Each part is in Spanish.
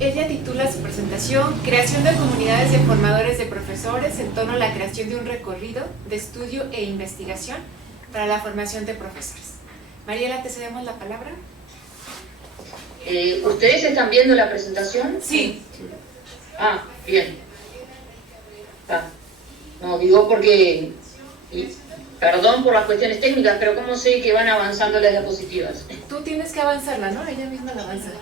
Ella titula su presentación Creación de comunidades de formadores de profesores en torno a la creación de un recorrido de estudio e investigación para la formación de profesores. Mariela, te cedemos la palabra. ¿Ustedes están viendo la presentación? Sí. Ah, bien. No, digo porque... Perdón por las cuestiones técnicas, pero ¿cómo sé que van avanzando las diapositivas? Tú tienes que avanzarla, ¿no? Ella misma la avanza.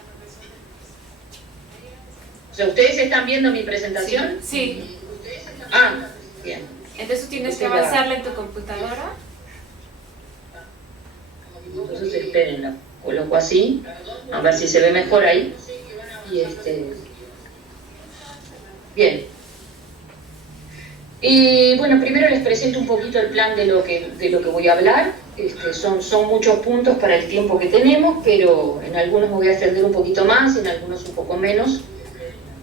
O sea, ¿ustedes están viendo mi presentación? Sí. Ah, bien. Entonces tú tienes que avanzarla en tu computadora. Entonces esperen, la coloco así, a ver si se ve mejor ahí. Y bien. Bueno, primero les presento un poquito el plan de lo que voy a hablar. Son muchos puntos para el tiempo que tenemos, pero en algunos me voy a extender un poquito más, en algunos un poco menos,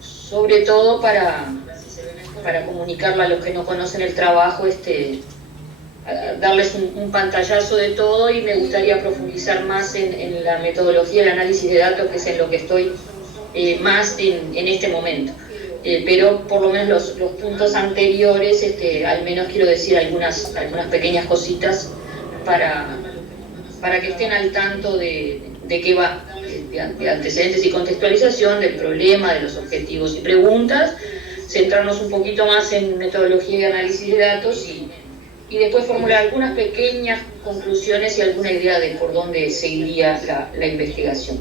sobre todo para comunicarlo a los que no conocen el trabajo, darles un pantallazo de todo, y me gustaría profundizar más en la metodología del análisis de datos, que es en lo que estoy más en este momento. Pero por lo menos los puntos anteriores, al menos quiero decir algunas pequeñas cositas para que estén al tanto de qué va, de antecedentes y contextualización, del problema, de los objetivos y preguntas, centrarnos un poquito más en metodología y análisis de datos y después formular algunas pequeñas conclusiones y alguna idea de por dónde seguiría la investigación.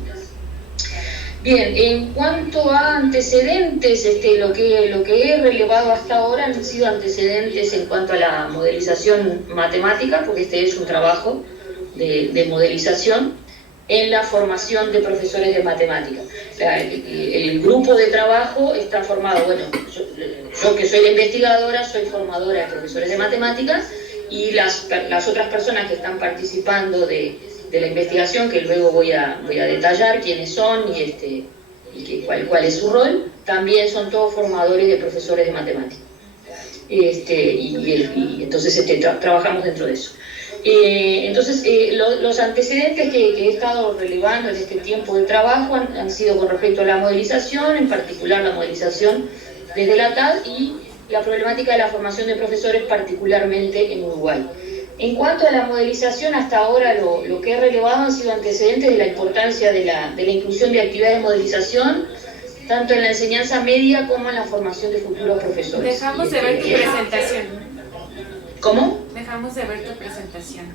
Bien, en cuanto a antecedentes, lo que he relevado hasta ahora han sido antecedentes en cuanto a la modelización matemática, porque este es un trabajo de modelización en la formación de profesores de matemática. El grupo de trabajo está formado, bueno, yo que soy la investigadora, soy formadora de profesores de matemáticas, y las otras personas que están participando de la investigación, que luego voy a detallar quiénes son y cuál es su rol, también son todos formadores de profesores de matemáticas. Y entonces trabajamos dentro de eso. Entonces, los antecedentes que he estado relevando en este tiempo de trabajo han sido con respecto a la modelización, en particular la modelización desde la TAD y la problemática de la formación de profesores, particularmente en Uruguay. En cuanto a la modelización, hasta ahora lo que he relevado han sido antecedentes de la importancia de la inclusión de actividades de modelización, tanto en la enseñanza media como en la formación de futuros profesores. Dejamos de ver tu presentación. ¿Cómo? Dejamos de ver tu presentación.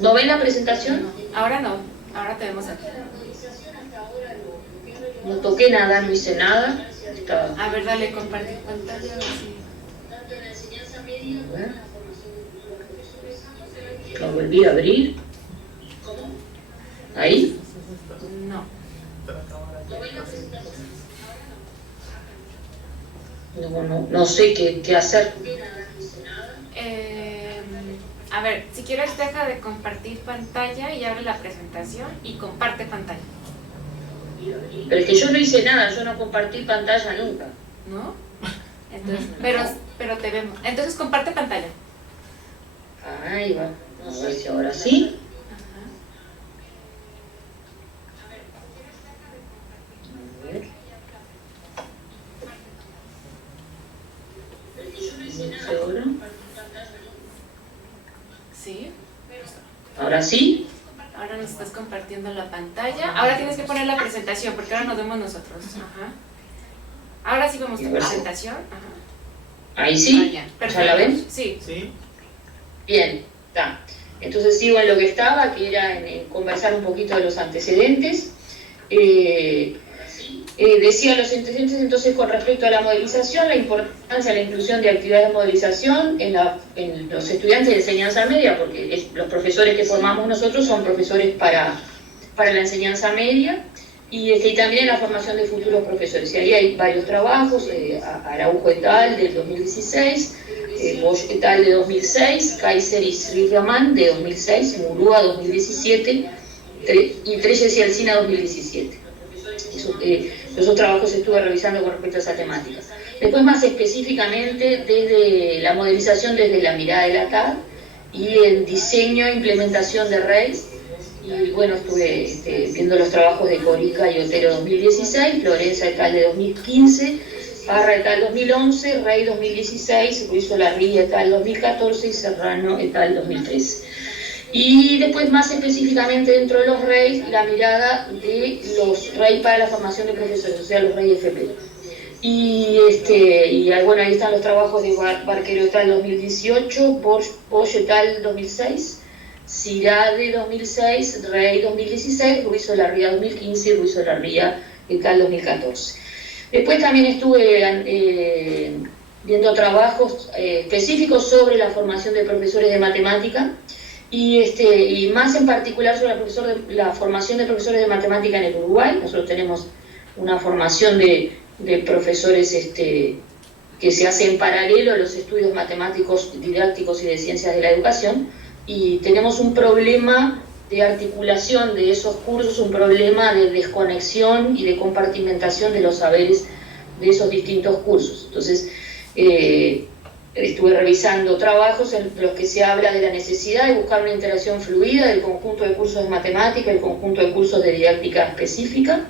¿No ven la presentación? No, ahora no, ahora te vemos aquí. No toqué nada, no hice nada. A ver, dale, compartir pantalla. A ver. Lo volví a abrir. ¿Ahí? No. No sé qué hacer. A ver, si quieres deja de compartir pantalla y abre la presentación y comparte pantalla. Pero es que yo no hice nada, yo no compartí pantalla nunca. ¿No? Entonces, pero te vemos. Entonces comparte pantalla. Ahí va. A ver si ahora sí. A ver. ¿Ahora? Sí. ¿Ahora sí? Ahora nos estás compartiendo la pantalla. Ahora tienes que poner la presentación, porque ahora nos vemos nosotros. Ajá. Ahora sí vemos tu presentación. Ajá. Ahí sí. ¿Ya la ven? Sí. Bien, está. Entonces sigo en lo que estaba, que era en conversar un poquito de los antecedentes. Decía los antecedentes entonces con respecto a la modelización, la importancia de la inclusión de actividades de modelización en los estudiantes de enseñanza media, porque los profesores que formamos nosotros son profesores para la enseñanza media, y también en la formación de futuros profesores. Y ahí hay varios trabajos, Araujo et al. Del 2016, Bosch et al. De 2006, Kaiser y Sriraman de 2006, Murúa 2017 y Treyes y Alsina 2017. Esos trabajos estuve revisando con respecto a esa temática. Después, más específicamente, desde la modelización desde la mirada de la TAD y el diseño e implementación de RAIS y bueno, estuve viendo los trabajos de Corica y Otero 2016, Florenza et al. De 2015, Parra et al. 2011, Rey 2016, Ruiz Olavarría et al. 2014 y Serrano et al. 2013. Y después, más específicamente dentro de los REI, la mirada de los REI para la formación de profesores, o sea, los REI FP. Y bueno, ahí están los trabajos de Barquero et al. 2018, Bosch et al. 2006, Cirade 2006, Rey 2016, Ruiz Olavarría 2015 y Ruiz Olavarría et al. 2014. Después también estuve viendo trabajos específicos sobre la formación de profesores de matemática y más en particular sobre la formación de profesores de matemática en el Uruguay. Nosotros tenemos una formación de profesores que se hace en paralelo a los estudios matemáticos, didácticos y de ciencias de la educación, y tenemos un problema de articulación de esos cursos, un problema de desconexión y de compartimentación de los saberes de esos distintos cursos. Entonces, estuve revisando trabajos en los que se habla de la necesidad de buscar una interacción fluida del conjunto de cursos de matemática, el conjunto de cursos de didáctica específica.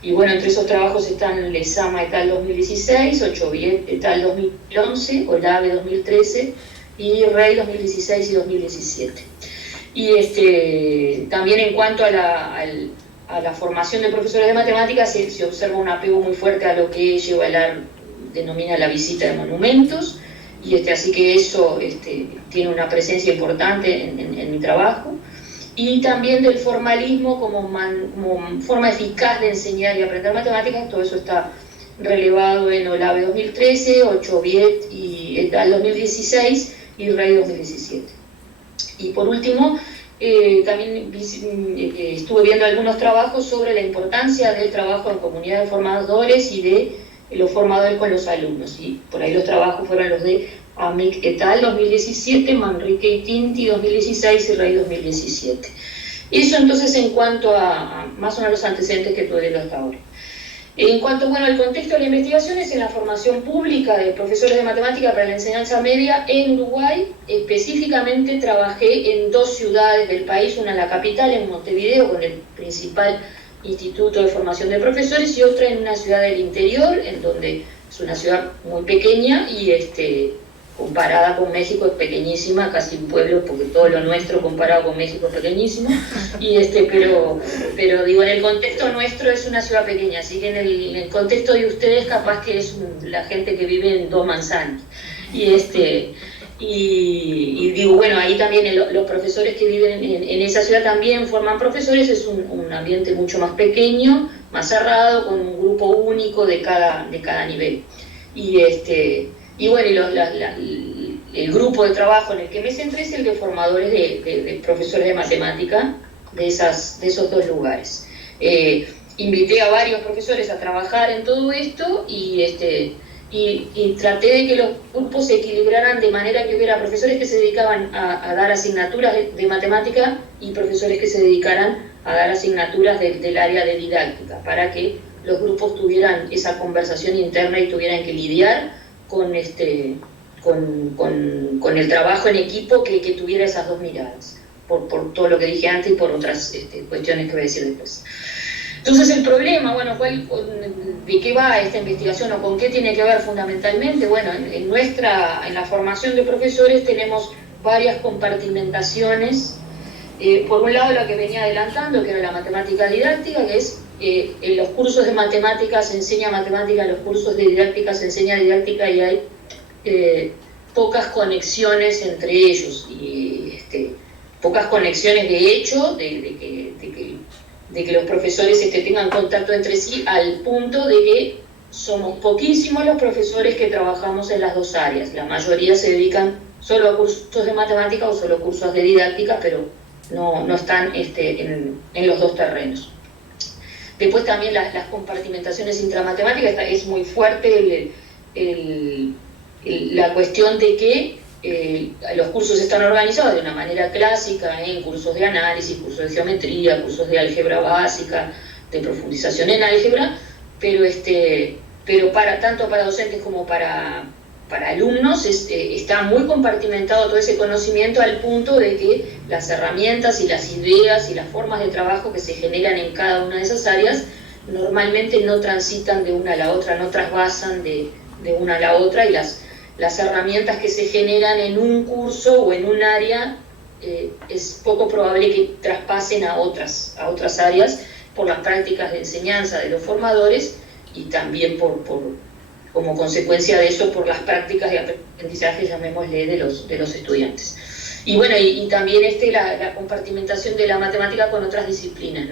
Y bueno, entre esos trabajos están Lezama et al. 2016, Ochoviet et al. 2011, Olave 2013 y Rey 2016 y 2017. Y también en cuanto a la formación de profesores de matemáticas se observa un apego muy fuerte a lo que Yevalar denomina la visita de monumentos, y así que eso tiene una presencia importante en mi trabajo. Y también del formalismo como forma eficaz de enseñar y aprender matemáticas. Todo eso está relevado en Olave 2013, Ochoviet y et al. 2016 y Rey 2017. Y por último, también estuve viendo algunos trabajos sobre la importancia del trabajo en comunidad de formadores y de los formadores con los alumnos. Y por ahí los trabajos fueron los de Amic et al. 2017, Manrique y Tinti 2016 y Rey 2017. Eso entonces en cuanto a más o menos los antecedentes que tuve hasta ahora. En cuanto al contexto de la investigación, es en la formación pública de profesores de matemática para la enseñanza media en Uruguay. Específicamente trabajé en 2 ciudades del país, una en la capital, en Montevideo, con el principal instituto de formación de profesores, y otra en una ciudad del interior, en donde es una ciudad muy pequeña y comparada con México es pequeñísima, casi un pueblo, porque todo lo nuestro comparado con México es pequeñísimo, y pero digo, en el contexto nuestro es una ciudad pequeña, así que en el contexto de ustedes capaz que es la gente que vive en 2 manzanas. Y digo, bueno, ahí también los profesores que viven en esa ciudad también forman profesores, es un ambiente mucho más pequeño, más cerrado, con un grupo único de cada nivel. Y bueno, el grupo de trabajo en el que me centré es el de formadores de profesores de matemática de esos 2 lugares. Invité a varios profesores a trabajar en todo esto y traté de que los grupos se equilibraran de manera que hubiera profesores que se dedicaban a dar asignaturas de matemática y profesores que se dedicaran a dar asignaturas del área de didáctica, para que los grupos tuvieran esa conversación interna y tuvieran que lidiar con el trabajo en equipo que tuviera esas 2 miradas, por todo lo que dije antes y por otras cuestiones que voy a decir después. Entonces el problema, ¿de qué va esta investigación o con qué tiene que ver fundamentalmente? Bueno, en la formación de profesores tenemos varias compartimentaciones. Por un lado, la que venía adelantando, que era la matemática didáctica, que es en los cursos de matemática se enseña matemática, en los cursos de didáctica se enseña didáctica, y hay pocas conexiones entre ellos, y pocas conexiones de hecho, de que los profesores tengan contacto entre sí, al punto de que somos poquísimos los profesores que trabajamos en las 2 áreas. La mayoría se dedican solo a cursos de matemática o solo a cursos de didáctica, pero no están en los 2 terrenos. Después también las compartimentaciones intramatemáticas, es muy fuerte la cuestión de que los cursos están organizados de una manera clásica en cursos de análisis, cursos de geometría, cursos de álgebra básica, de profundización en álgebra, pero tanto para docentes como para para alumnos está muy compartimentado todo ese conocimiento al punto de que las herramientas y las ideas y las formas de trabajo que se generan en cada una de esas áreas normalmente no transitan de una a la otra, no trasvasan de una a la otra, y las herramientas que se generan en un curso o en un área es poco probable que traspasen a otras áreas por las prácticas de enseñanza de los formadores y también como consecuencia de eso por las prácticas de aprendizaje, llamémosle, de los estudiantes. Y bueno, y también la compartimentación de la matemática con otras disciplinas,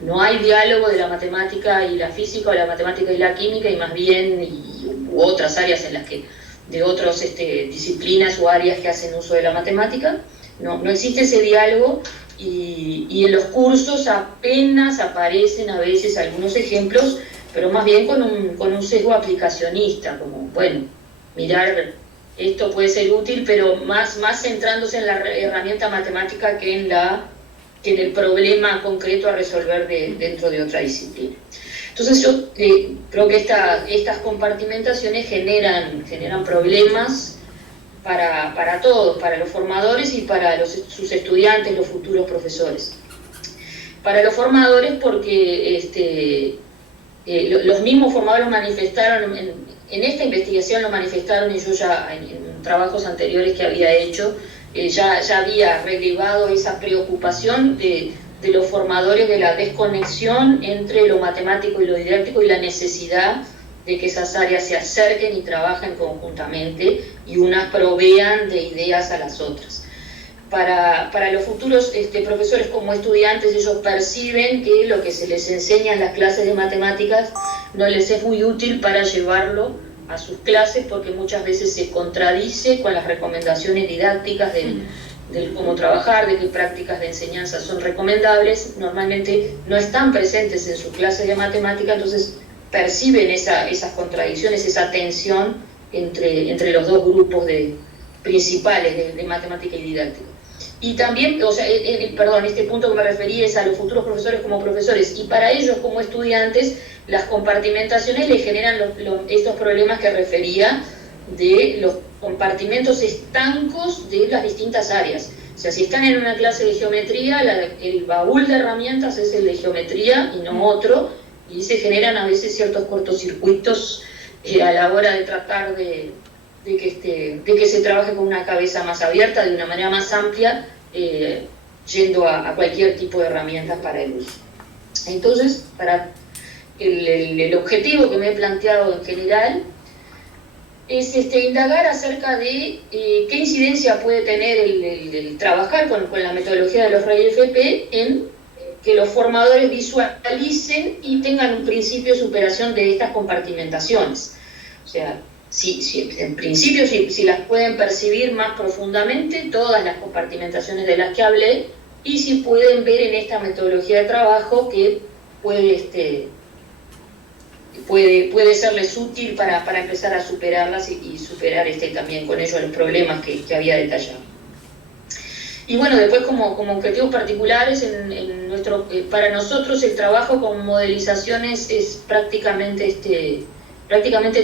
no hay diálogo de la matemática y la física o la matemática y la química, y más bien u otras áreas en las que de otras disciplinas o áreas que hacen uso de la matemática. No existe ese diálogo, y en los cursos apenas aparecen a veces algunos ejemplos, pero más bien con un sesgo aplicacionista, como, bueno, mirar, esto puede ser útil, pero más centrándose en la herramienta matemática que en el problema concreto a resolver dentro de otra disciplina. Entonces yo creo que estas compartimentaciones generan problemas para todos, para los formadores y para sus estudiantes, los futuros profesores. Para los formadores porque los mismos formadores lo manifestaron, en esta investigación lo manifestaron, y yo ya en trabajos anteriores que había hecho, ya había relevado esa preocupación de los formadores de la desconexión entre lo matemático y lo didáctico, y la necesidad de que esas áreas se acerquen y trabajen conjuntamente y unas provean de ideas a las otras. Para los futuros profesores como estudiantes, ellos perciben que lo que se les enseña en las clases de matemáticas no les es muy útil para llevarlo a sus clases, porque muchas veces se contradice con las recomendaciones didácticas del cómo trabajar, de qué prácticas de enseñanza son recomendables. Normalmente no están presentes en sus clases de matemática, entonces perciben esas contradicciones, esa tensión entre los dos grupos principales de matemática y didáctica. Y también, este punto que me referí es a los futuros profesores como profesores, y para ellos como estudiantes, las compartimentaciones les generan estos problemas que refería de los compartimentos estancos de las distintas áreas. O sea, si están en una clase de geometría, el baúl de herramientas es el de geometría y no otro, y se generan a veces ciertos cortocircuitos a la hora de tratar de que se trabaje con una cabeza más abierta, de una manera más amplia, yendo a cualquier tipo de herramientas para el uso. Entonces, para el objetivo que me he planteado en general es indagar acerca de qué incidencia puede tener el trabajar con la metodología de los RAI-FP en que los formadores visualicen y tengan un principio de superación de estas compartimentaciones. O sea, en principio, si las pueden percibir más profundamente, todas las compartimentaciones de las que hablé, y si pueden ver en esta metodología de trabajo que puede serles útil para empezar a superarlas y superar también con ello los problemas que había detallado. Y bueno, después como objetivos particulares, para nosotros el trabajo con modelizaciones es prácticamente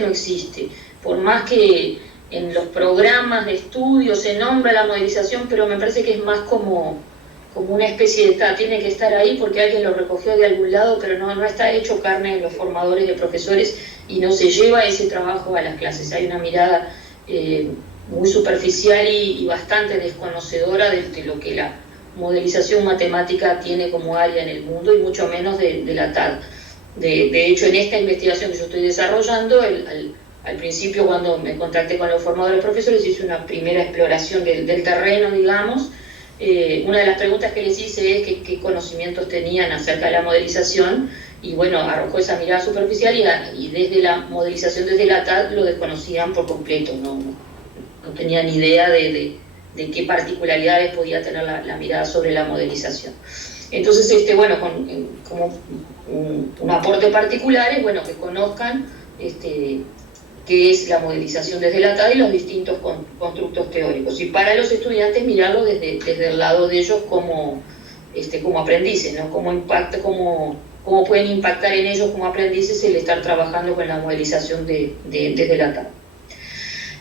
no existe. Por más que en los programas de estudio se nombra la modelización, pero me parece que es más como una especie de tiene que estar ahí porque alguien lo recogió de algún lado, pero no está hecho carne en los formadores de profesores y no se lleva ese trabajo a las clases. Hay una mirada muy superficial y bastante desconocedora de lo que la modelización matemática tiene como área en el mundo, y mucho menos de la TAD. De hecho, en esta investigación que yo estoy desarrollando, al principio, cuando me contacté con los formadores profesores, hice una primera exploración del terreno, digamos. Una de las preguntas que les hice es qué conocimientos tenían acerca de la modelización, y bueno, arrojó esa mirada superficial, y desde la modelización, desde la TAD, lo desconocían por completo, no tenían idea de qué particularidades podía tener la mirada sobre la modelización. Entonces, como un aporte particular es, que conozcan qué es la modelización desde la TAD y los distintos constructos teóricos. Y para los estudiantes, mirarlo desde el lado de ellos como aprendices, ¿no? Cómo pueden impactar en ellos como aprendices el estar trabajando con la modelización desde la TAD.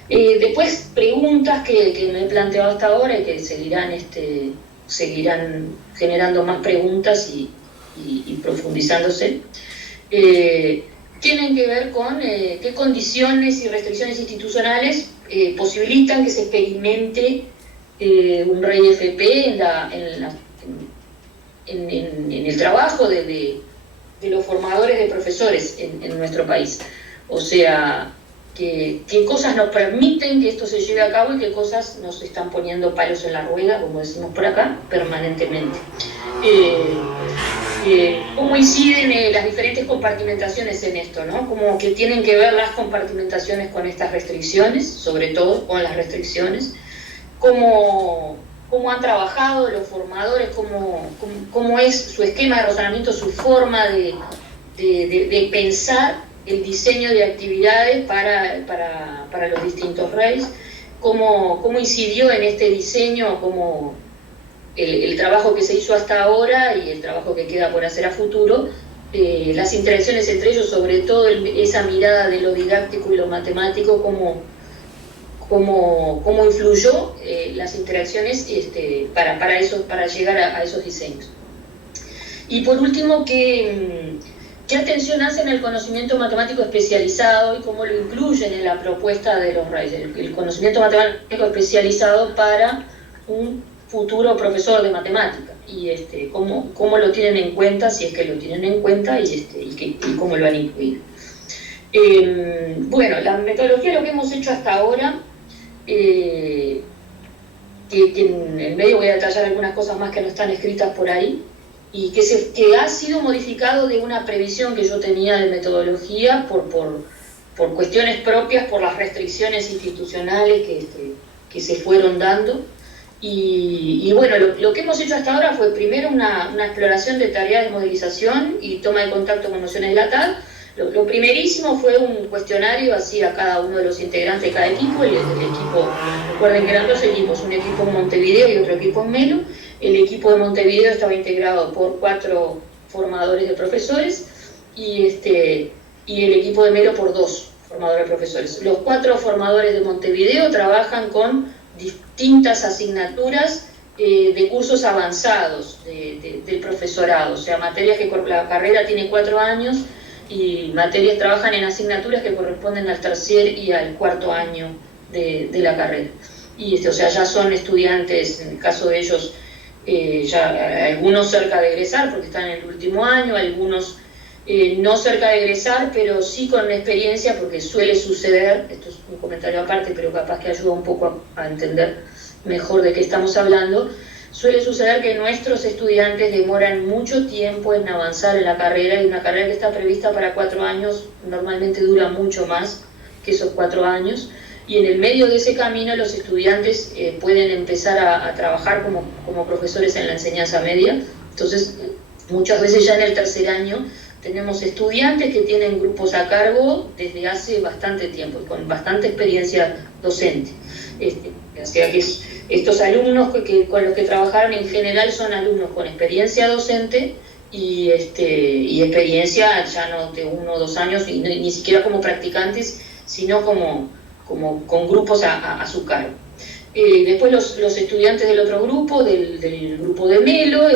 Después preguntas que me he planteado hasta ahora y que seguirán generando más preguntas y profundizándose. Tienen que ver con qué condiciones y restricciones institucionales posibilitan que se experimente un rey FP en el trabajo de los formadores de profesores en nuestro país. O sea, qué cosas nos permiten que esto se lleve a cabo y qué cosas nos están poniendo palos en la rueda, como decimos por acá, permanentemente. ¿Cómo inciden las diferentes compartimentaciones en esto, ¿no? Como que tienen que ver las compartimentaciones con estas restricciones, sobre todo con las restricciones, cómo han trabajado los formadores, cómo es su esquema de razonamiento, su forma de pensar el diseño de actividades para los distintos REIs, cómo incidió en este diseño, cómo el trabajo que se hizo hasta ahora y el trabajo que queda por hacer a futuro, las interacciones entre ellos, sobre todo esa mirada de lo didáctico y lo matemático, cómo influyó las interacciones para llegar a esos diseños. Y por último, ¿qué atención hacen al conocimiento matemático especializado y cómo lo incluyen en la propuesta de los REIs? El conocimiento matemático especializado para un futuro profesor de matemática y cómo lo tienen en cuenta, si es que lo tienen en cuenta, y cómo lo han incluido. Bueno, la metodología, lo que hemos hecho hasta ahora, que en el medio voy a detallar algunas cosas más que no están escritas por ahí, y que ha sido modificado de una previsión que yo tenía de metodología por cuestiones propias, por las restricciones institucionales que se fueron dando. Y bueno, lo que hemos hecho hasta ahora fue primero una exploración de tareas de modelización y toma de contacto con nociones de la TAD. Lo primerísimo fue un cuestionario así a cada uno de los integrantes de cada equipo. El equipo, recuerden que eran dos equipos, un equipo en Montevideo y otro equipo en Melo. El equipo de Montevideo estaba integrado por 4 formadores de profesores y el equipo de Melo por 2 formadores de profesores. Los 4 formadores de Montevideo trabajan con distintas asignaturas de cursos avanzados del profesorado, o sea, materias que la carrera tiene 4 años y materias trabajan en asignaturas que corresponden al tercer y al cuarto año de la carrera. Y o sea, ya son estudiantes, en el caso de ellos, ya algunos cerca de egresar porque están en el último año, algunos no cerca de egresar, pero sí con experiencia, porque suele suceder, esto es un comentario aparte, pero capaz que ayuda un poco a entender mejor de qué estamos hablando, suele suceder que nuestros estudiantes demoran mucho tiempo en avanzar en la carrera, y una carrera que está prevista para 4 años normalmente dura mucho más que esos 4 años, y en el medio de ese camino los estudiantes pueden empezar a trabajar como profesores en la enseñanza media. Entonces muchas veces ya en el tercer año tenemos estudiantes que tienen grupos a cargo desde hace bastante tiempo, con bastante experiencia docente. O sea que estos alumnos con los que trabajaron en general son alumnos con experiencia docente y experiencia ya no de 1 o 2 años, y ni siquiera como practicantes, sino con grupos a su cargo. Después los estudiantes del otro grupo, del grupo de Melo,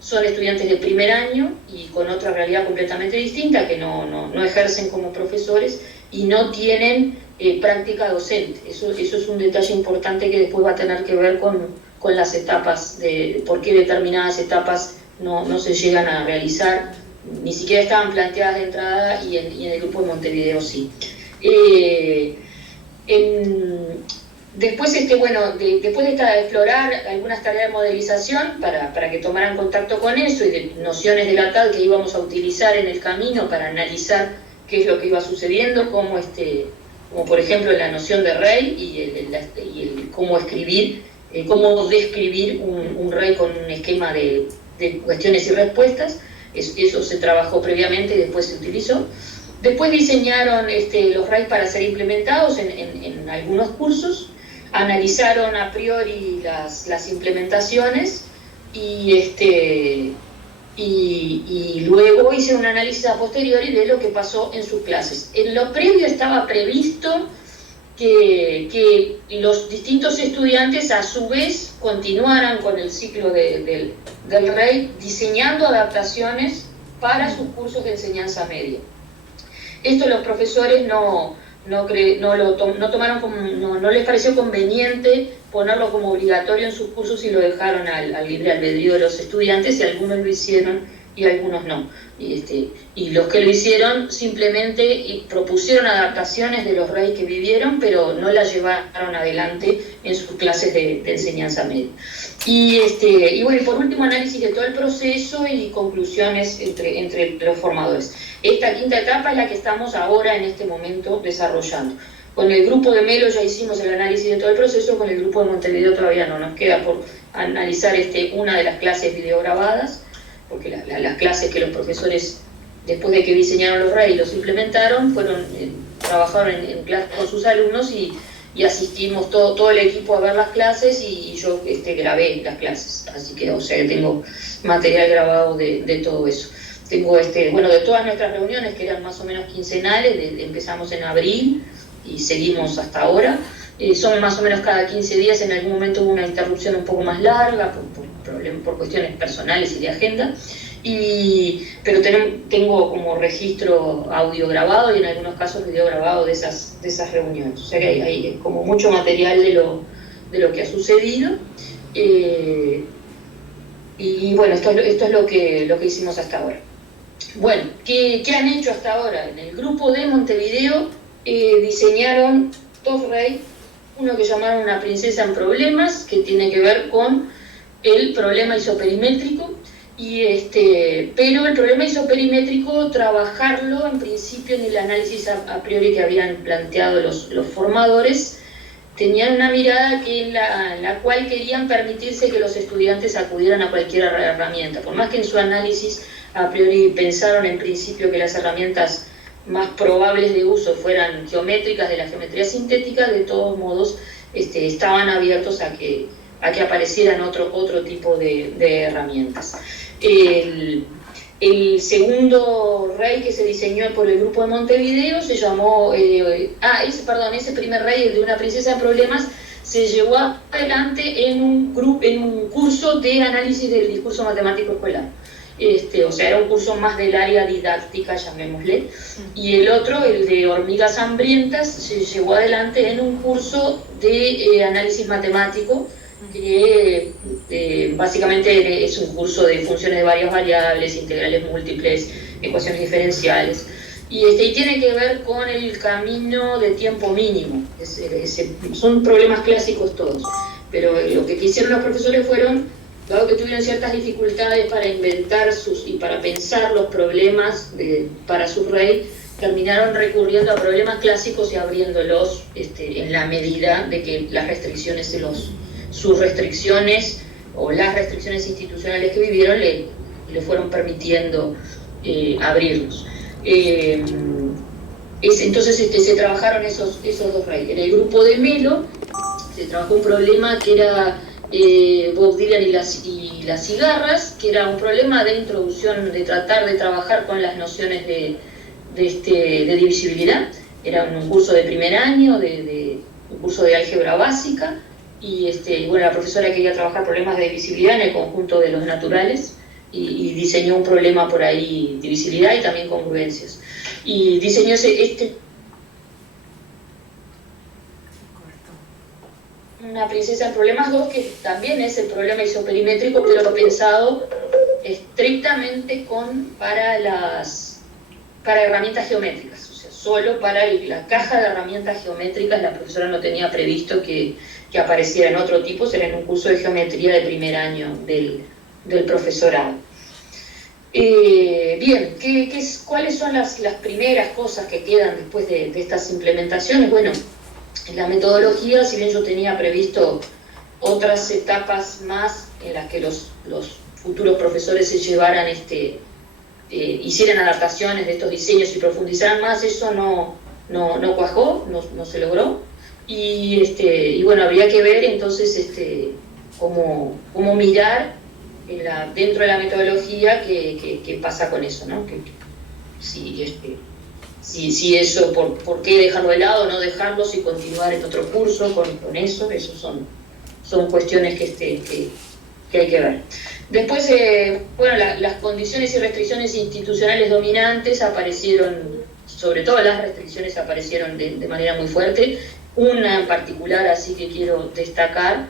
son estudiantes de primer año y con otra realidad completamente distinta, que no ejercen como profesores y no tienen práctica docente. Eso es un detalle importante que después va a tener que ver con las etapas, de por qué determinadas etapas no se llegan a realizar, ni siquiera estaban planteadas de entrada, y en el grupo de Montevideo sí. Después, después de explorar algunas tareas de modelización para que tomaran contacto con eso, y de nociones de la TAD que íbamos a utilizar en el camino para analizar qué es lo que iba sucediendo, como por ejemplo la noción de rey y cómo describir un rey con un esquema de cuestiones y respuestas. Eso se trabajó previamente y después se utilizó. Después diseñaron los RAIs para ser implementados en algunos cursos, analizaron a priori las implementaciones y luego hice un análisis a posteriori de lo que pasó en sus clases. En lo previo estaba previsto que los distintos estudiantes a su vez continuaran con el ciclo del REI, diseñando adaptaciones para sus cursos de enseñanza media. Esto los profesores no tomaron como, no les pareció conveniente ponerlo como obligatorio en sus cursos y lo dejaron al libre albedrío de los estudiantes, y algunos lo hicieron y algunos no. Y los que lo hicieron simplemente propusieron adaptaciones de los REI que vivieron, pero no las llevaron adelante en sus clases de enseñanza media. Y bueno, por último, análisis de todo el proceso y conclusiones entre los formadores. Esta quinta etapa es la que estamos ahora en este momento desarrollando. Con el grupo de Melo ya hicimos el análisis de todo el proceso, con el grupo de Montevideo todavía no, nos queda por analizar una de las clases videograbadas, porque las clases que los profesores, después de que diseñaron los REI y los implementaron, trabajaron en clase con sus alumnos y asistimos todo el equipo a ver las clases, y yo grabé las clases, así que, o sea, que tengo material grabado de todo eso. Tengo de todas nuestras reuniones, que eran más o menos quincenales, empezamos en abril y seguimos hasta ahora, son más o menos cada 15 días, en algún momento hubo una interrupción un poco más larga por cuestiones personales y de agenda, pero tengo como registro audio grabado y en algunos casos video grabado de esas reuniones, o sea que hay como mucho material de lo que ha sucedido. Y bueno, esto es lo que hicimos hasta ahora. Bueno, ¿qué han hecho hasta ahora? En el grupo de Montevideo diseñaron 2 REI, uno que llamaron Una princesa en problemas, que tiene que ver con el problema isoperimétrico, pero el problema isoperimétrico, trabajarlo en principio en el análisis a priori que habían planteado los formadores, tenían una mirada en la cual querían permitirse que los estudiantes acudieran a cualquier herramienta, por más que en su análisis a priori pensaron en principio que las herramientas más probables de uso fueran geométricas, de la geometría sintética, de todos modos estaban abiertos a que aparecieran otro tipo de herramientas. El segundo REI que se diseñó por el grupo de Montevideo se llamó, ese primer REI, el de Una princesa en problemas, se llevó adelante en un curso de análisis del discurso matemático escolar. O sea, era un curso más del área didáctica, llamémosle, y el otro, el de hormigas hambrientas, se llevó adelante en un curso de análisis matemático, que básicamente es un curso de funciones de varias variables, integrales múltiples, ecuaciones diferenciales, y tiene que ver con el camino de tiempo mínimo. Son problemas clásicos todos, pero lo que quisieron los profesores fueron, dado que tuvieron ciertas dificultades para inventar y para pensar los problemas para su REI, terminaron recurriendo a problemas clásicos y abriéndolos en la medida de que las restricciones sus restricciones o las restricciones institucionales que vivieron le fueron permitiendo abrirlos. Entonces se trabajaron esos 2 REI. En el grupo de Melo se trabajó un problema que era Bob Dylan y las cigarras, que era un problema de introducción, de tratar de trabajar con las nociones de divisibilidad. Era un curso de primer año, un curso de álgebra básica, y la profesora quería trabajar problemas de divisibilidad en el conjunto de los naturales, y diseñó un problema por ahí, divisibilidad y también congruencias. Y diseñó Una princesa en problemas 2, que también es el problema isoperimétrico, pero pensado estrictamente para herramientas geométricas, o sea, solo para la caja de herramientas geométricas. La profesora no tenía previsto que apareciera en otro tipo, será en un curso de geometría de primer año del profesorado. Bien, ¿cuáles son las primeras cosas que quedan después de estas implementaciones? Bueno, en la metodología, si bien yo tenía previsto otras etapas más en las que los futuros profesores se llevaran, hicieran adaptaciones de estos diseños y profundizaran más, eso no cuajó, no se logró. Y bueno, habría que ver entonces cómo mirar dentro de la metodología qué pasa con eso, ¿no? si eso, por qué dejarlo de lado, no dejarlo, si continuar en otro curso con eso. Esos son cuestiones que hay que ver. Después, bueno, las condiciones y restricciones institucionales dominantes aparecieron, sobre todo las restricciones aparecieron de manera muy fuerte. Una en particular, así que quiero destacar,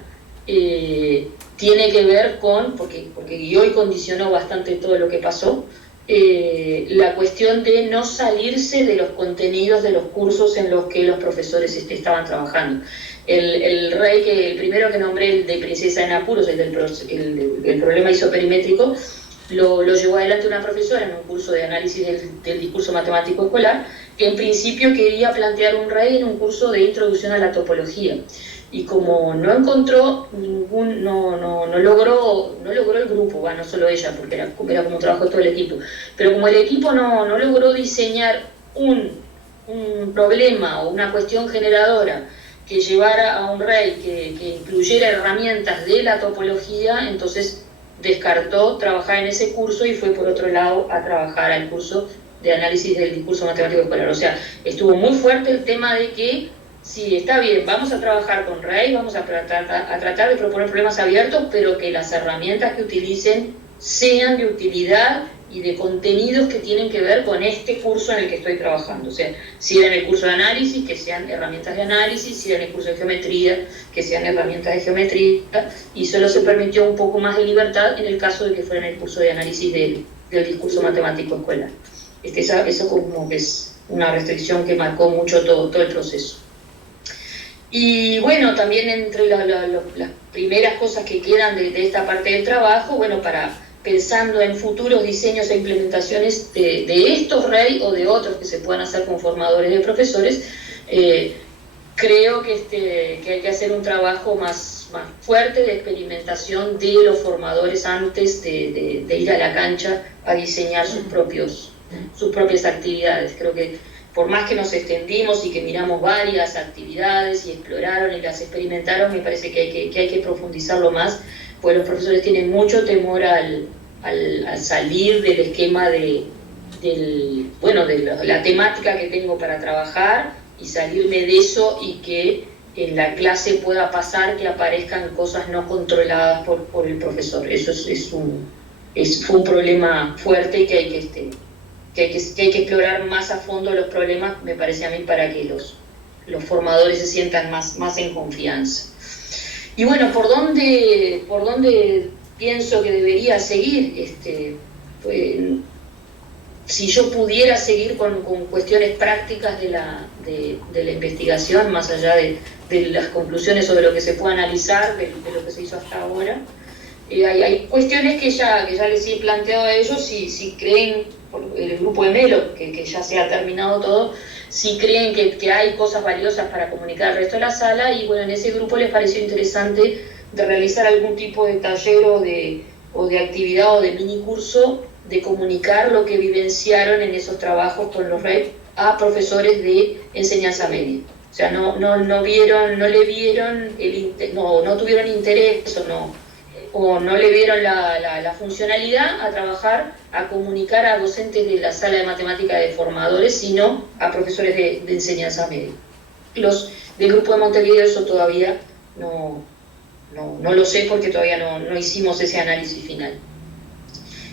tiene que ver con, porque guió y condicionó bastante todo lo que pasó, la cuestión de no salirse de los contenidos de los cursos en los que los profesores estaban trabajando. El rey, el primero que nombré, el de Princesa en Apuros, el del problema isoperimétrico, lo llevó adelante una profesora en un curso de análisis del discurso matemático escolar, que en principio quería plantear un rey en un curso de introducción a la topología. Y como no encontró no logró el grupo, no solo ella, porque era como un trabajo de todo el equipo, pero como el equipo no logró diseñar un problema o una cuestión generadora que llevara a un rey que incluyera herramientas de la topología, entonces descartó trabajar en ese curso y fue por otro lado a trabajar al curso de análisis del discurso matemático escolar. O sea, estuvo muy fuerte el tema de que sí, está bien, vamos a trabajar con Rey, vamos a tratar de proponer problemas abiertos, pero que las herramientas que utilicen sean de utilidad y de contenidos que tienen que ver con este curso en el que estoy trabajando. O sea, si era en el curso de análisis, que sean herramientas de análisis; si era en el curso de geometría, que sean herramientas de geometría, y solo se permitió un poco más de libertad en el caso de que fuera en el curso de análisis del discurso matemático escolar. Eso como que es una restricción que marcó mucho todo el proceso. Y bueno, también entre las primeras cosas que quedan de esta parte del trabajo, bueno, pensando en futuros diseños e implementaciones de estos REI o de otros que se puedan hacer con formadores de profesores, creo que hay que hacer un trabajo más fuerte de experimentación de los formadores antes de ir a la cancha a diseñar sus propias actividades. Creo que por más que nos extendimos y que miramos varias actividades y exploraron y las experimentaron, me parece que hay que profundizarlo más, pues los profesores tienen mucho temor al salir del esquema de la temática que tengo para trabajar y salirme de eso, y que en la clase pueda pasar que aparezcan cosas no controladas por el profesor. Eso fue un problema fuerte y que hay que explorar más a fondo los problemas, me parece a mí, para que los formadores se sientan más en confianza. Y bueno, ¿por dónde pienso que debería seguir? Si yo pudiera seguir con cuestiones prácticas de la investigación, más allá de las conclusiones sobre lo que se puede analizar, de lo que se hizo hasta ahora, hay cuestiones que ya les he planteado a ellos. Si creen, el grupo de Melo, que ya se ha terminado todo, si creen que hay cosas valiosas para comunicar al resto de la sala, y bueno, en ese grupo les pareció interesante de realizar algún tipo de taller o de actividad o de mini curso, de comunicar lo que vivenciaron en esos trabajos con los REP a profesores de enseñanza media. O sea, no tuvieron interés o no le vieron la funcionalidad a trabajar, a comunicar a docentes de la sala de matemática de formadores, sino a profesores de enseñanza media. Los del grupo de Montevideo eso todavía no lo sé, porque todavía no hicimos ese análisis final.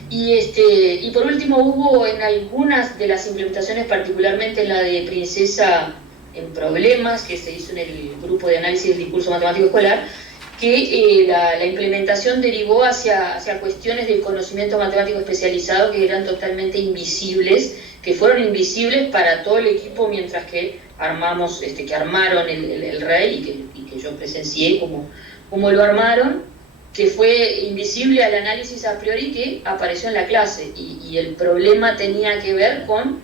Y por último, hubo en algunas de las implementaciones, particularmente en la de Princesa en Problemas, que se hizo en el grupo de análisis del discurso matemático escolar, que la implementación derivó hacia cuestiones del conocimiento matemático especializado que eran totalmente invisibles, que fueron invisibles para todo el equipo mientras que armaron el REI, y que yo presencié como lo armaron, que fue invisible al análisis a priori que apareció en la clase, y el problema tenía que ver con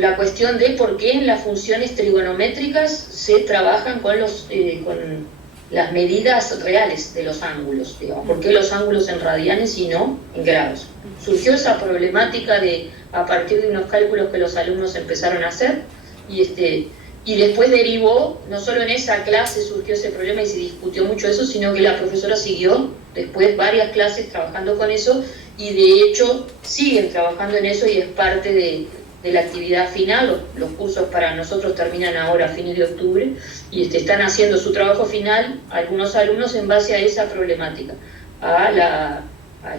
la cuestión de por qué en las funciones trigonométricas se trabajan con las medidas reales de los ángulos, digamos, por qué los ángulos en radianes y no en grados. Surgió esa problemática a partir de unos cálculos que los alumnos empezaron a hacer, y después derivó, no solo en esa clase surgió ese problema y se discutió mucho eso, sino que la profesora siguió después varias clases trabajando con eso, y de hecho siguen trabajando en eso y es parte de la actividad final. Los cursos para nosotros terminan ahora a fines de octubre y están haciendo su trabajo final algunos alumnos en base a esa problemática, a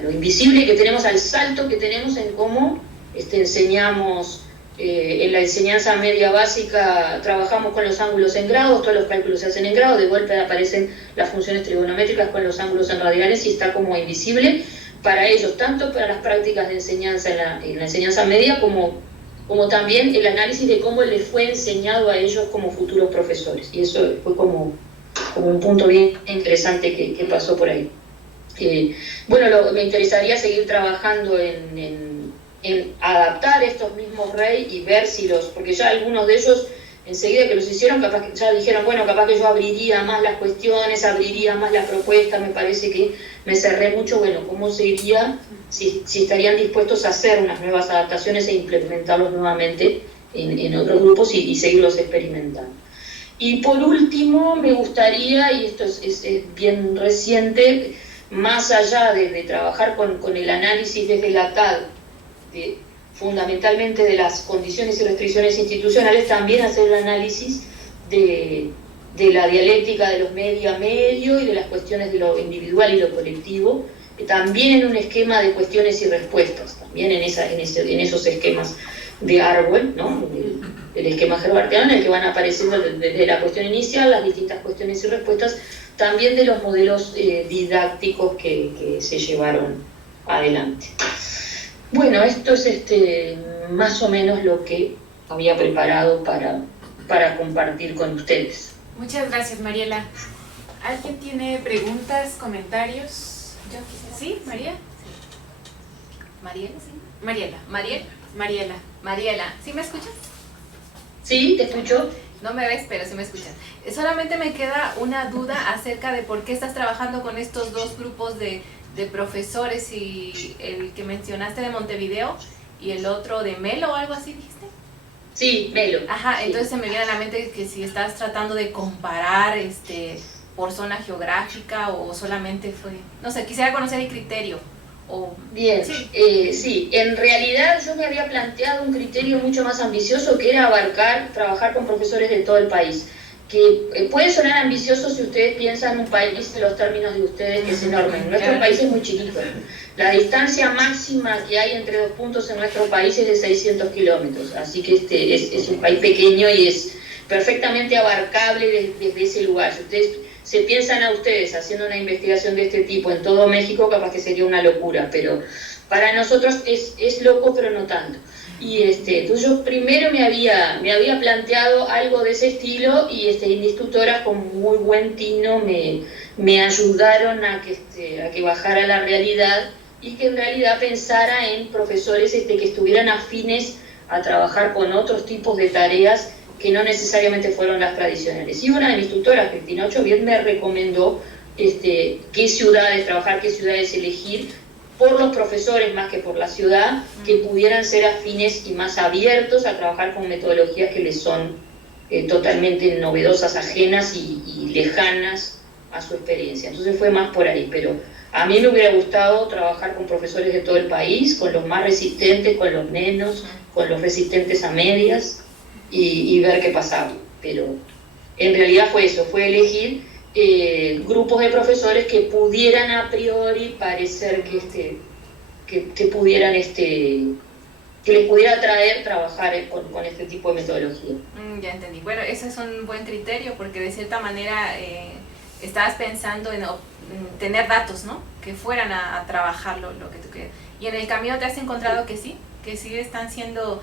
lo invisible que tenemos, al salto que tenemos en cómo enseñamos. En la enseñanza media básica trabajamos con los ángulos en grados, todos los cálculos se hacen en grados, de golpe aparecen las funciones trigonométricas con los ángulos en radianes y está como invisible para ellos, tanto para las prácticas de enseñanza en la enseñanza media como también el análisis de cómo les fue enseñado a ellos como futuros profesores. Y eso fue como un punto bien interesante que pasó por ahí. Bueno, me interesaría seguir trabajando en adaptar estos mismos REI y ver si porque ya algunos de ellos, enseguida que los hicieron, capaz que ya dijeron, bueno, capaz que yo abriría más las cuestiones, abriría más la propuesta, me parece que me cerré mucho, bueno, ¿cómo sería si estarían dispuestos a hacer unas nuevas adaptaciones e implementarlos nuevamente en otros grupos y seguirlos experimentando? Y por último, me gustaría, y esto es bien reciente, más allá de trabajar con el análisis desde la TAD, fundamentalmente de las condiciones y restricciones institucionales, también hacer el análisis de la dialéctica de los medio a medio y de las cuestiones de lo individual y lo colectivo, también en un esquema de cuestiones y respuestas, también en esos esquemas de árbol, ¿no? El esquema herbartiano en el que van apareciendo desde la cuestión inicial las distintas cuestiones y respuestas, también de los modelos didácticos que se llevaron adelante. Bueno, esto es más o menos lo que había preparado para compartir con ustedes. Muchas gracias, Mariela. ¿Alguien tiene preguntas, comentarios? Yo quisiera. ¿Sí, María? Sí. Mariela, sí. Mariela. Mariela. Mariela, ¿sí me escuchas? Sí, te escucho. No me ves, pero sí me escuchas. Solamente me queda una duda acerca de por qué estás trabajando con estos dos grupos de profesores, y el que mencionaste de Montevideo y el otro de Melo o algo así, dijiste. Sí, Melo. Ajá, sí. entonces se me viene a la mente que si estás tratando de comparar por zona geográfica o solamente fue, no sé, quisiera conocer el criterio. Bien, sí. Sí, en realidad yo me había planteado un criterio mucho más ambicioso, que era trabajar con profesores de todo el país, que puede sonar ambicioso si ustedes piensan en un país en los términos de ustedes, que es enorme. Nuestro país es muy chiquito. La distancia máxima que hay entre dos puntos en nuestro país es de 600 kilómetros, así que es un país pequeño y es perfectamente abarcable desde ese lugar. Si ustedes se piensan a ustedes haciendo una investigación de este tipo en todo México, capaz que sería una locura, pero para nosotros es loco, pero no tanto. Y entonces yo primero me había planteado algo de ese estilo, y mis tutoras con muy buen tino me ayudaron a que bajara la realidad, y que en realidad pensara en profesores que estuvieran afines a trabajar con otros tipos de tareas que no necesariamente fueron las tradicionales. Y una de mis tutoras, Cristina Ocho, bien me recomendó qué ciudades trabajar, qué ciudades elegir, por los profesores más que por la ciudad, que pudieran ser afines y más abiertos a trabajar con metodologías que les son totalmente novedosas, ajenas y lejanas a su experiencia. Entonces fue más por ahí, pero a mí me hubiera gustado trabajar con profesores de todo el país, con los más resistentes, con los menos, con los resistentes a medias, y ver qué pasaba. Pero en realidad fue eso, fue elegir grupos de profesores que pudieran a priori parecer que pudieran que les pudiera atraer trabajar con este tipo de metodología. Ya entendí. Bueno, ese es un buen criterio, porque de cierta manera estabas pensando en tener datos, ¿no? Que fueran a trabajar lo que tú quieres. Y en el camino te has encontrado que sí están siendo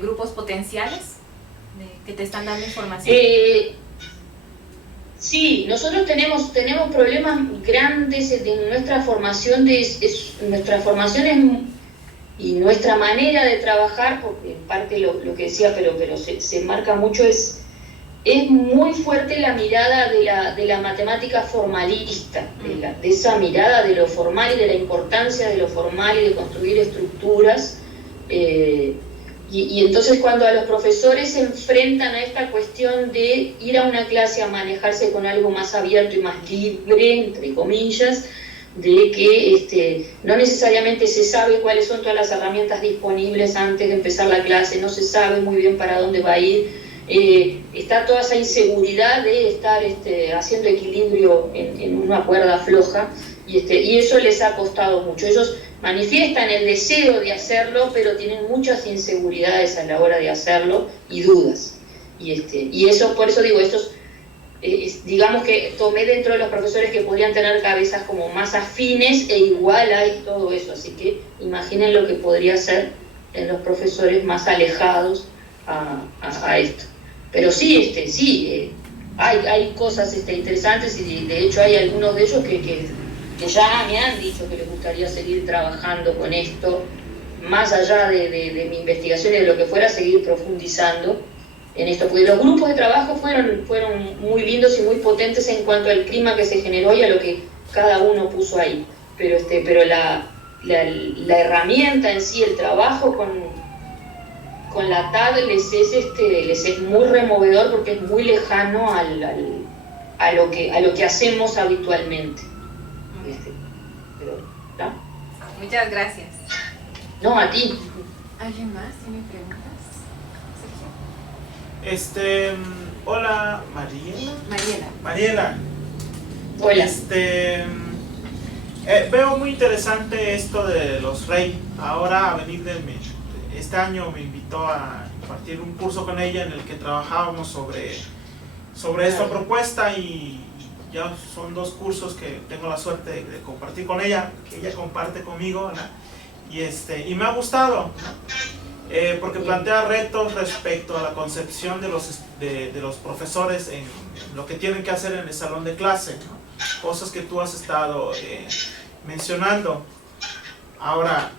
grupos potenciales que te están dando información. Sí, nosotros tenemos problemas grandes en nuestra formación, nuestra formación y nuestra manera de trabajar, porque en parte lo que decía, pero se marca mucho, es muy fuerte la mirada de la matemática formalista, de esa mirada de lo formal y de la importancia de lo formal y de construir estructuras. Y entonces cuando a los profesores se enfrentan a esta cuestión de ir a una clase a manejarse con algo más abierto y más libre, entre comillas, de que no necesariamente se sabe cuáles son todas las herramientas disponibles antes de empezar la clase, no se sabe muy bien para dónde va a ir, está toda esa inseguridad de estar haciendo equilibrio en una cuerda floja, y eso les ha costado mucho. Ellos manifiestan el deseo de hacerlo, pero tienen muchas inseguridades a la hora de hacerlo y dudas. Y eso, por eso digo, digamos que tomé dentro de los profesores que podrían tener cabezas como más afines, e igual hay todo eso, así que imaginen lo que podría ser en los profesores más alejados a esto. Pero sí, hay cosas interesantes, y de hecho hay algunos de ellos que ya me han dicho que les gustaría seguir trabajando con esto, más allá de mi investigación y de lo que fuera, seguir profundizando en esto, porque los grupos de trabajo fueron muy lindos y muy potentes en cuanto al clima que se generó y a lo que cada uno puso ahí, pero la herramienta en sí, el trabajo con la TAD les es muy removedor, porque es muy lejano a lo que hacemos habitualmente. ¿No? Muchas gracias. No, a ti. ¿Alguien más tiene preguntas? Hola, Mariela. Hola. Veo muy interesante esto de los REI. Ahora, a venir este año me invitó a impartir un curso con ella en el que trabajábamos sobre esta propuesta, y ya son 2 cursos que tengo la suerte de compartir con ella, que ella comparte conmigo, ¿no? Y me ha gustado, ¿no? Porque plantea retos respecto a la concepción de los profesores en lo que tienen que hacer en el salón de clase, ¿no? Cosas que tú has estado mencionando. Ahora,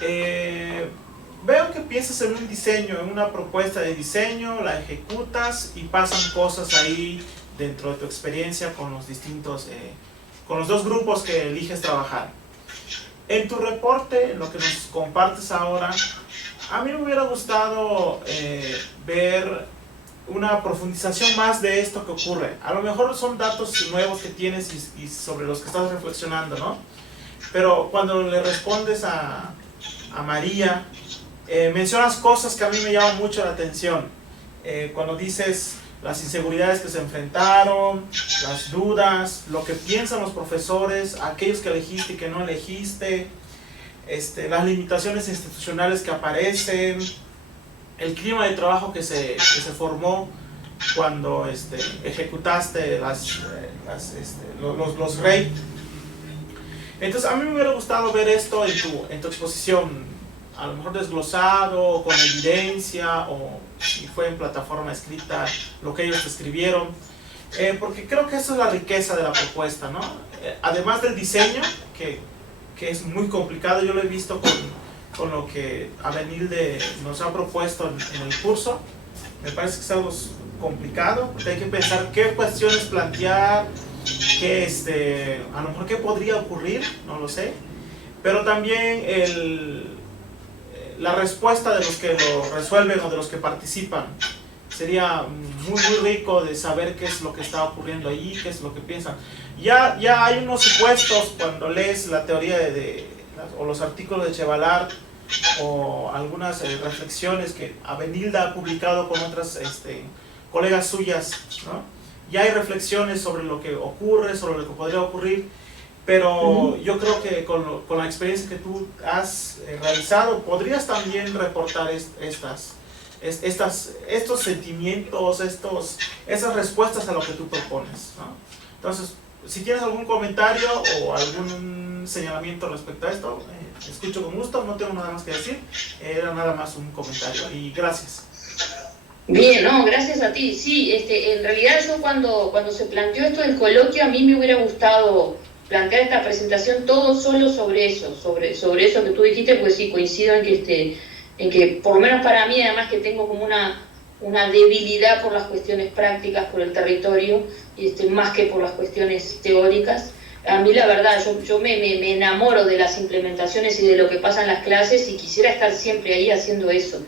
veo que piensas en un diseño, en una propuesta de diseño, la ejecutas y pasan cosas ahí dentro de tu experiencia con los distintos, con los 2 grupos que eliges trabajar. En tu reporte, lo que nos compartes ahora, a mí me hubiera gustado ver una profundización más de esto que ocurre. A lo mejor son datos nuevos que tienes y sobre los que estás reflexionando, ¿no? Pero cuando le respondes a María, mencionas cosas que a mí me llaman mucho la atención. Cuando dices las inseguridades que se enfrentaron, las dudas, lo que piensan los profesores, aquellos que elegiste y que no elegiste, las limitaciones institucionales que aparecen, el clima de trabajo que se formó cuando ejecutaste los REI. Entonces a mí me hubiera gustado ver esto en tu exposición, a lo mejor desglosado, con evidencia, o si fue en plataforma escrita lo que ellos escribieron, porque creo que eso es la riqueza de la propuesta, ¿no? Además del diseño, que es muy complicado, yo lo he visto con lo que Avenilde nos ha propuesto en el curso. Me parece que es algo complicado, porque hay que pensar qué cuestiones plantear, a lo mejor qué podría ocurrir, no lo sé, pero también la respuesta de los que lo resuelven o de los que participan. Sería muy rico de saber qué es lo que está ocurriendo allí, qué es lo que piensan. Ya hay unos supuestos cuando lees la teoría o los artículos de Chevallard, o algunas reflexiones que Avenilda ha publicado con otras colegas suyas, ¿no? Ya hay reflexiones sobre lo que ocurre, sobre lo que podría ocurrir, pero yo creo que con la experiencia que tú has realizado, podrías también reportar estos sentimientos, esas respuestas a lo que tú propones, ¿no? Entonces, si tienes algún comentario o algún señalamiento respecto a esto, escucho con gusto, no tengo nada más que decir, era nada más un comentario, y gracias. Bien, no, gracias a ti. Sí, en realidad yo cuando se planteó esto del coloquio, a mí me hubiera gustado plantear esta presentación todo solo sobre eso que tú dijiste, pues sí, coincido en que por lo menos para mí, además que tengo como una debilidad por las cuestiones prácticas, por el territorio, más que por las cuestiones teóricas, A mí la verdad, yo me enamoro de las implementaciones y de lo que pasa en las clases y quisiera estar siempre ahí haciendo eso.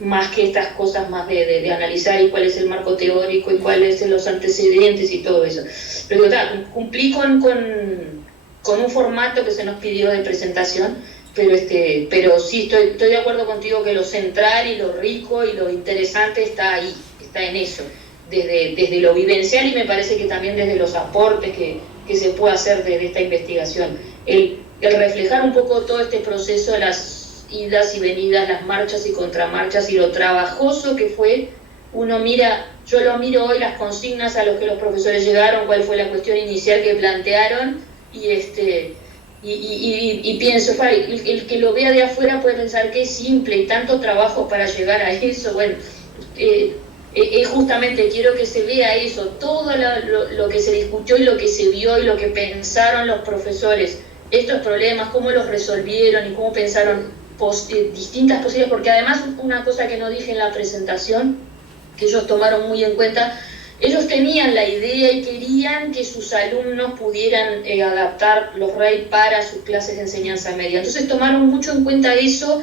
Más que estas cosas más de analizar y cuál es el marco teórico y cuáles son los antecedentes y todo eso. Pero cumplí con un formato que se nos pidió de presentación, pero sí estoy de acuerdo contigo que lo central y lo rico y lo interesante está ahí, está en eso, desde lo vivencial y me parece que también desde los aportes que se puede hacer de esta investigación. El reflejar un poco todo este proceso de las idas y venidas, las marchas y contramarchas y lo trabajoso que fue, yo lo miro hoy, las consignas a los que los profesores llegaron, cuál fue la cuestión inicial que plantearon y pienso, el que lo vea de afuera puede pensar que es simple y tanto trabajo para llegar a eso. Bueno, justamente quiero que se vea eso, todo lo que se discutió y lo que se vio y lo que pensaron los profesores, estos problemas, cómo los resolvieron y cómo pensaron distintas posibilidades, porque además una cosa que no dije en la presentación, que ellos tomaron muy en cuenta, ellos tenían la idea y querían que sus alumnos pudieran adaptar los REI para sus clases de enseñanza media. Entonces tomaron mucho en cuenta eso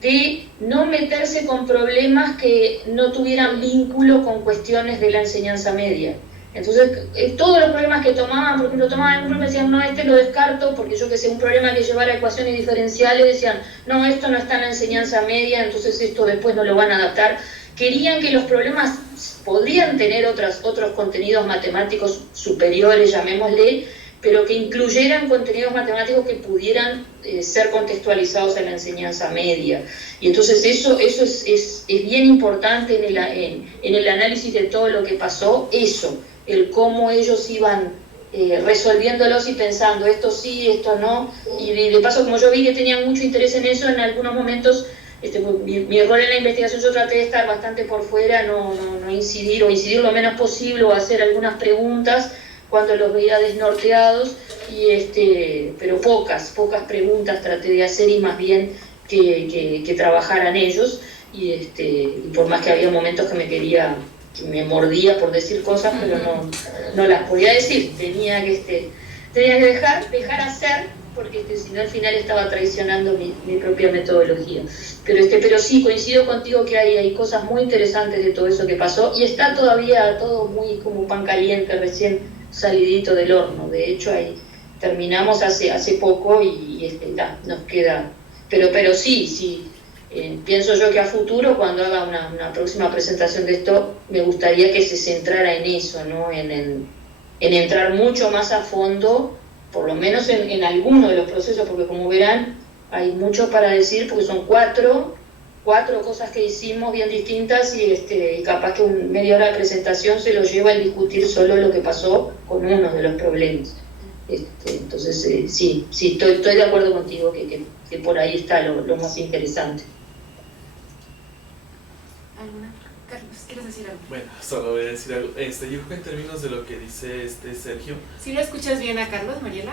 de no meterse con problemas que no tuvieran vínculo con cuestiones de la enseñanza media. Entonces, todos los problemas que tomaban, por ejemplo, tomaban un problema y decían, no, lo descarto, porque yo que sé, un problema que llevara a ecuaciones diferenciales, decían, no, esto no está en la enseñanza media, entonces esto después no lo van a adaptar. Querían que los problemas podrían tener otros contenidos matemáticos superiores, llamémosle, pero que incluyeran contenidos matemáticos que pudieran ser contextualizados en la enseñanza media. Y entonces eso es bien importante en el análisis de todo lo que pasó, el cómo ellos iban resolviéndolos y pensando esto sí, esto no, y de paso como yo vi que tenían mucho interés en eso, en algunos momentos mi rol en la investigación yo traté de estar bastante por fuera, no incidir o incidir lo menos posible o hacer algunas preguntas cuando los veía desnorteados, pero pocas preguntas traté de hacer y más bien que trabajaran ellos y por más que había momentos que me mordía por decir cosas, pero no las podía decir, tenía que dejar hacer, porque si no al final estaba traicionando mi propia metodología. Pero sí, coincido contigo que hay cosas muy interesantes de todo eso que pasó y está todavía todo muy como pan caliente, recién salidito del horno. De hecho, ahí terminamos hace poco y nos queda. Pero sí, pienso yo que a futuro, cuando haga una próxima presentación de esto, me gustaría que se centrara en eso, ¿no? En entrar mucho más a fondo, por lo menos en alguno de los procesos, porque como verán, hay mucho para decir, porque son cuatro cosas que hicimos bien distintas y capaz que media hora de presentación se lo lleva el discutir solo lo que pasó con uno de los problemas. Entonces, sí, estoy de acuerdo contigo que por ahí está lo más interesante. ¿Alguna? Carlos, ¿quieres decir algo? Bueno, solo voy a decir algo. Yo creo que en términos de lo que dice Sergio... ¿Sí lo escuchas bien a Carlos, Mariela?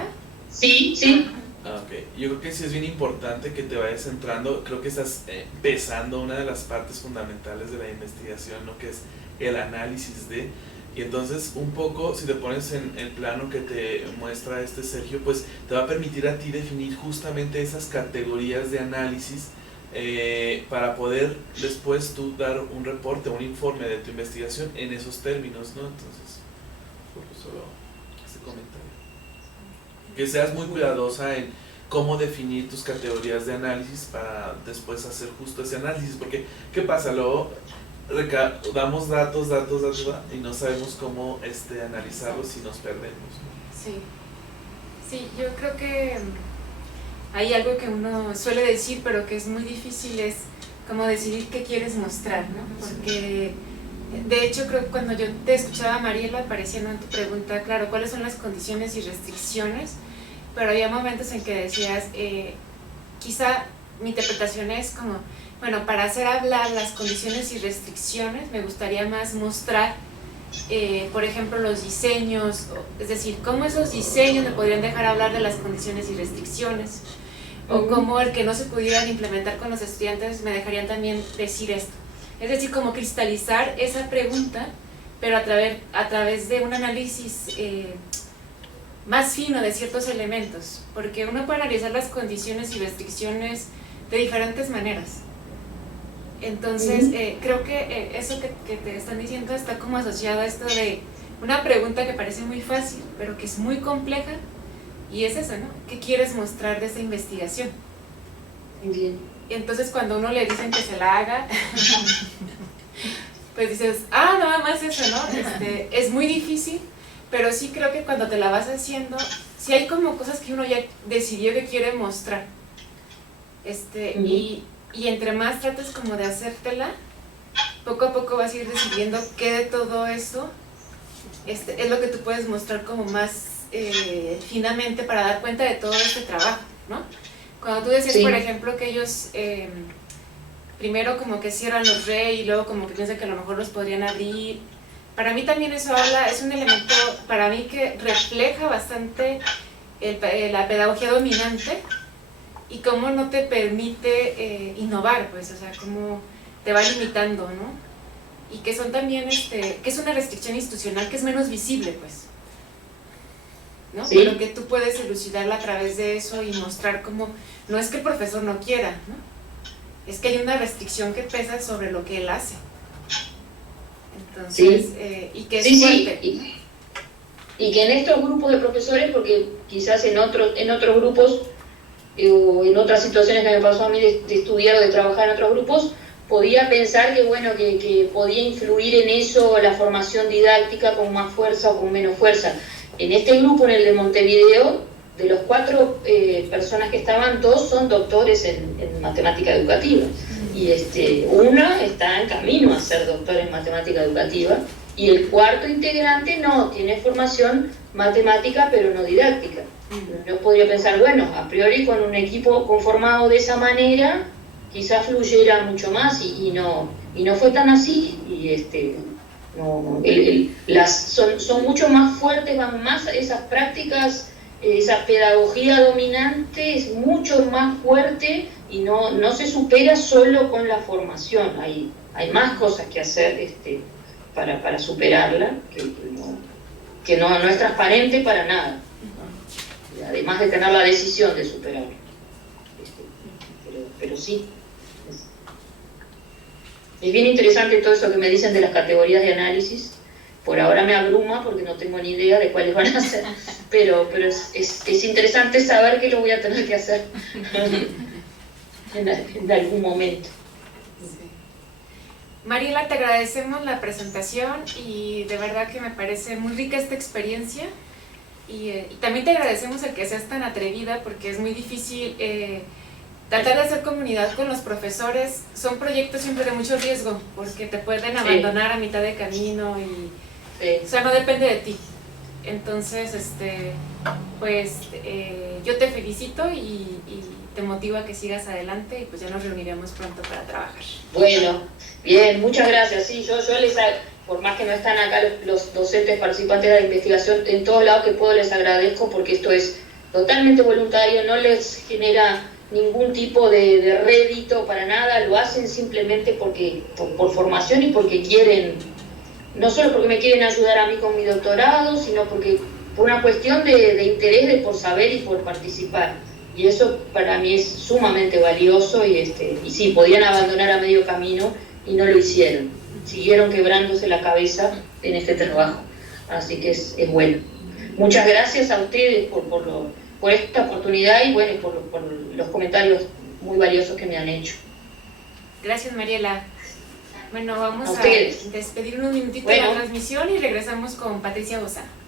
Sí. Ok, yo creo que sí es bien importante que te vayas centrando, creo que estás empezando una de las partes fundamentales de la investigación, ¿no? Que es el análisis de... Y entonces un poco, si te pones en el plano que te muestra Sergio, pues te va a permitir a ti definir justamente esas categorías de análisis para poder después tú dar un reporte, un informe de tu investigación en esos términos, ¿no? Entonces, solo ese comentario. Que seas muy cuidadosa en cómo definir tus categorías de análisis para después hacer justo ese análisis, porque ¿qué pasa? Luego damos datos y no sabemos cómo analizarlos y nos perdemos, ¿no? Sí, yo creo que hay algo que uno suele decir, pero que es muy difícil, es como decidir qué quieres mostrar, ¿no? Porque de hecho creo que cuando yo te escuchaba, Mariela, apareciendo en tu pregunta, claro, ¿cuáles son las condiciones y restricciones? Pero había momentos en que decías, quizá mi interpretación es como, bueno, para hacer hablar las condiciones y restricciones, me gustaría más mostrar, por ejemplo, los diseños, es decir, cómo esos diseños me podrían dejar hablar de las condiciones y restricciones, o cómo el que no se pudieran implementar con los estudiantes me dejarían también decir esto. Es decir, como cristalizar esa pregunta, pero a través de un análisis más fino de ciertos elementos, porque uno puede analizar las condiciones y restricciones de diferentes maneras. Entonces, creo que eso que te están diciendo está como asociado a esto de una pregunta que parece muy fácil, pero que es muy compleja, y es eso, ¿no? ¿Qué quieres mostrar de esa investigación? Muy bien. Y entonces cuando uno le dicen que se la haga, pues dices, nada más eso, ¿no? Es muy difícil, pero sí creo que cuando te la vas haciendo, sí hay como cosas que uno ya decidió que quiere mostrar. Y entre más trates como de hacértela, poco a poco vas a ir decidiendo qué de todo eso es lo que tú puedes mostrar como más finamente para dar cuenta de todo este trabajo, ¿no? Cuando tú decías, por ejemplo, que ellos primero como que cierran los REI y luego como que piensan que a lo mejor los podrían abrir, para mí también eso es un elemento para mí que refleja bastante la pedagogía dominante y cómo no te permite innovar, pues, o sea, cómo te va limitando, ¿no? Y que son también, que es una restricción institucional que es menos visible, pues, ¿no? Sí. Pero que tú puedes elucidarla a través de eso y mostrar cómo, no es que el profesor no quiera, ¿no? Es que hay una restricción que pesa sobre lo que él hace. Entonces, y que es fuerte. Sí. Y que en estos grupos de profesores, porque quizás en otros grupos o en otras situaciones que me pasó a mí de estudiar o de trabajar en otros grupos, podía pensar que bueno, que podía influir en eso la formación didáctica con más fuerza o con menos fuerza. En este grupo, en el de Montevideo, de los 4 personas que estaban, 2 son doctores en matemática educativa. Y una está en camino a ser doctor en matemática educativa, y el 4º integrante no, tiene formación matemática pero no didáctica. Yo podría pensar, bueno, a priori con un equipo conformado de esa manera, quizás fluyera mucho más y no fue tan así, y son mucho más fuertes, van más esas prácticas, esa pedagogía dominante es mucho más fuerte y no se supera solo con la formación, hay más cosas que hacer para superarla, que no es transparente para nada, además de tener la decisión de superarla, pero sí. Es bien interesante todo eso que me dicen de las categorías de análisis. Por ahora me abruma porque no tengo ni idea de cuáles van a ser, pero es interesante saber que lo voy a tener que hacer en algún momento. Sí. Mariela, te agradecemos la presentación y de verdad que me parece muy rica esta experiencia y también te agradecemos el que seas tan atrevida porque es muy difícil tratar de hacer comunidad con los profesores. Son proyectos siempre de mucho riesgo porque te pueden abandonar a mitad de camino y o sea, no depende de ti. Entonces, yo te felicito y te motivo a que sigas adelante y pues ya nos reuniremos pronto para trabajar. Bueno, bien, muchas gracias. Sí, yo por más que no están acá los docentes participantes de la investigación, en todos lados que puedo les agradezco porque esto es totalmente voluntario, no les genera ningún tipo de rédito para nada, lo hacen simplemente por formación y porque quieren, no solo porque me quieren ayudar a mí con mi doctorado, sino porque por una cuestión de interés, por saber y por participar. Y eso para mí es sumamente valioso y sí, podían abandonar a medio camino y no lo hicieron. Siguieron quebrándose la cabeza en este trabajo. Así que es bueno. Muchas gracias a ustedes por esta oportunidad y bueno, por los comentarios muy valiosos que me han hecho. Gracias, Mariela. Bueno, vamos a despedir unos minutitos de la transmisión y regresamos con Patricia Bozano.